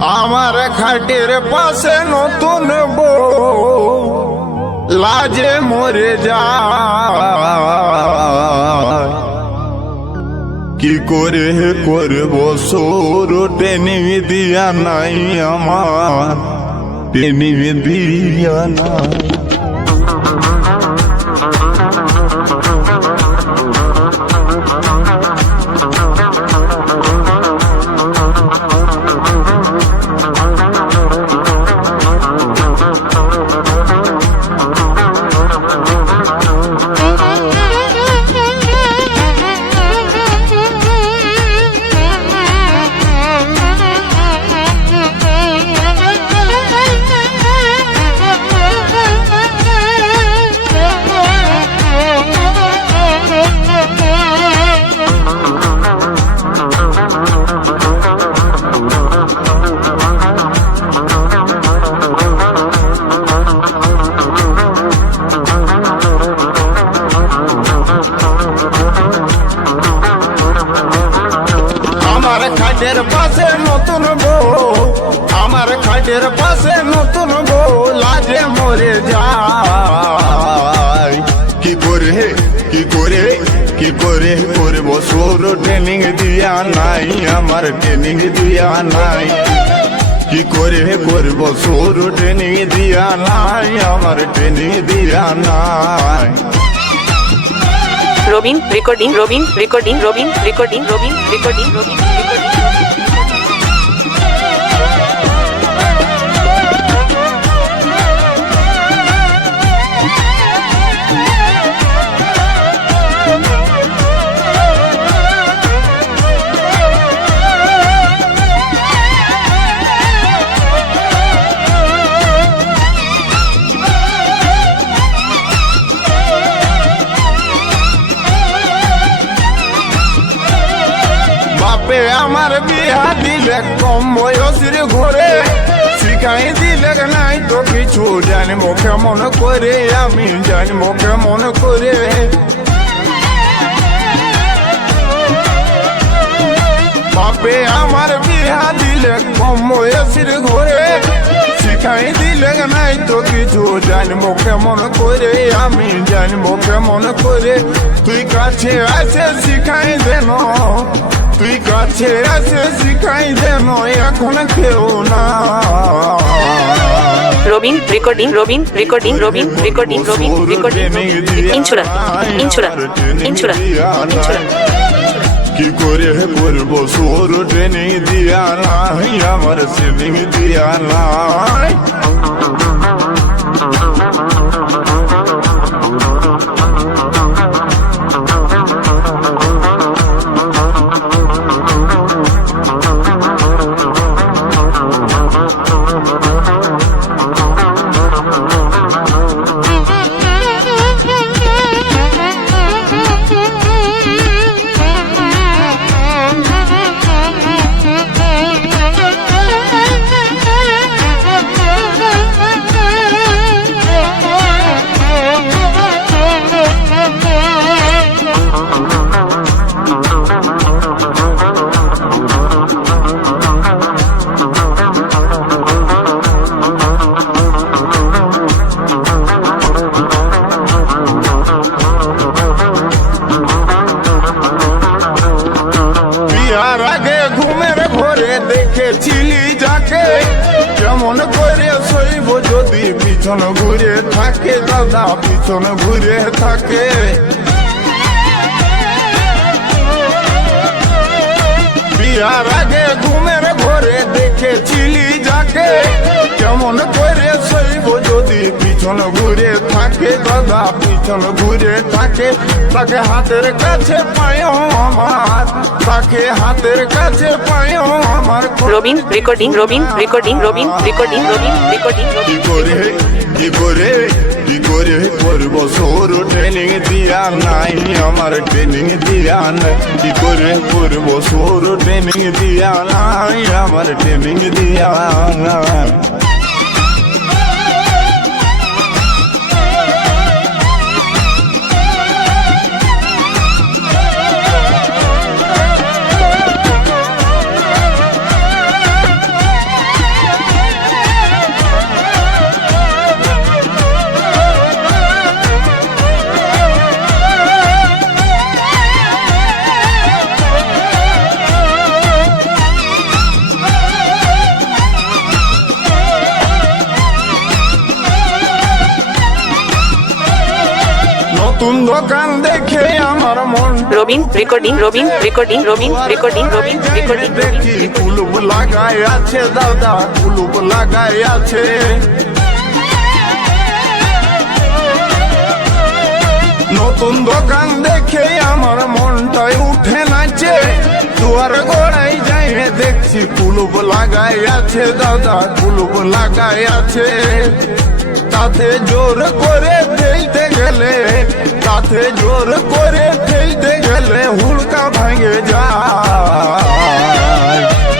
আমার খাটের পাশে নতুন বউ লাজে মরে যায়। কি করে করব সৌর ট্রেনিং দিয়া নাই আমার, ট্রেনিং দিয়া নাই। খাটের পাশে নতুন বউ, আমার খাটের পাশে নতুন বউ লাজে মরে যায়। কি করে কি করে কি করে করবো সৌর ট্রেনিং দিয়া নাই আমার, ট্রেনিং দিয়া নাই। কি করে করবো সৌর ট্রেনিং দিয়া নাই আমার, ট্রেনিং দিয়া নাই। Robin recording, Robin recording, Robin recording, Robin recording, Robin recording. বাপে আমার বিয়া দিলে কম বয়সের ঘরে, শিখাই দিলে নাই তো কিছু, জানবো কেমন করে আমি, জানবো কেমন করে। বাপে আমার বিয়া দিলে কম বয়সের ঘরে, শিখাই দিলে নাই তো কিছু, জানবো কেমন করে আমি, জানবো কেমন করে। তুই কাছে আছে শিখাই দেন, তুই কাছে আছে শিখাই দেন, এখন কেউ না। Robin recording, Robin recording, Robin recording, Robin recording. ইনসুরা ইনসুরা ইনসুরা ইনসুরা। কি করে করবো সৌর ট্রেনিং দিয়া নাই আমার, ট্রেনিং দিয়া নাই। বিয়ার আগে ঘুমের ঘরে দেখেছিলি যাকে, কেমন করে শৈব যদি পিছন ঘুরে থাকে, দাদা পিছন ঘুরে থাকে। বিয়ার আগে ঘুমের ঘরে দেখেছিলি যাকে, কেমন করে শৈব যদি পিছন ঘুরে থাকে, দাদা পিছন ঘুরে থাকে। তাকে হাতের কাছে পায় আমার, তাকে হাতের কাছে পায় আমার। Robin recording, Robin recording, Robin recording, Robin recording. কি করে কি করে কি করে করবো সৌর ট্রেনিং দিয়া নাই আমার, ট্রেনিং দিয়া নাই। কি করে করবো সৌর ট্রেনিং দিয়া নাই আমার, ট্রেনিং দিয়া নাই। নতুন দোকান দেখে আমার মন Robin recording Robin recording Robin recording Robin recording দেখি কুলুপ লাগাই আছে দাদা কুলুপ লাগাই আছে নতুন দোকান দেখে আমার মনটাই উঠে নাচে দুয়ার গোড়াই যাই দেখছি কুলুপ লাগাই আছে দাদা কুলুপ লাগাই আছে তাতে জোর করে ঠেলতে গেলে তাতে জোর করে ঠেলতে গেলে হুড়কা ভাঙে যায়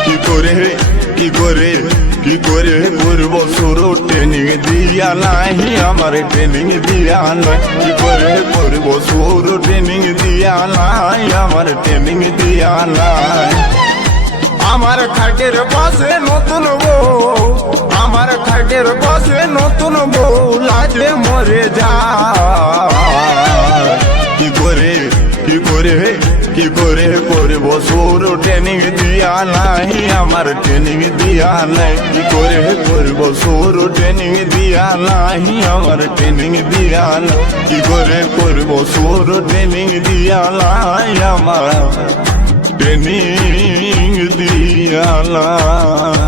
কি করে কি করে কি করে পূর্ব শুরু ট্রেনিং দিয়া নাই আমার ট্রেনিং দিয়া নাই কি করে পূর্ব শুরু ট্রেনিং দিয়া নাই আমার ট্রেনিং দিয়া নাই আমার খাটের পাশে নতুন বউ আমার খাটের পাশে নতুন বউ লাজে মরে যায় কি করে কি করে কি করে করব সুর ট্রেনিং দিয়া নাই আমার ট্রেনিং দিয়া নাই কি করে করব সুর ট্রেনিং দিয়া নাই আমার ট্রেনিং দিয়া নাই কি করে করব সুর ট্রেনিং দিয়া নাই আমার ট্রেনিং দিয়া নাই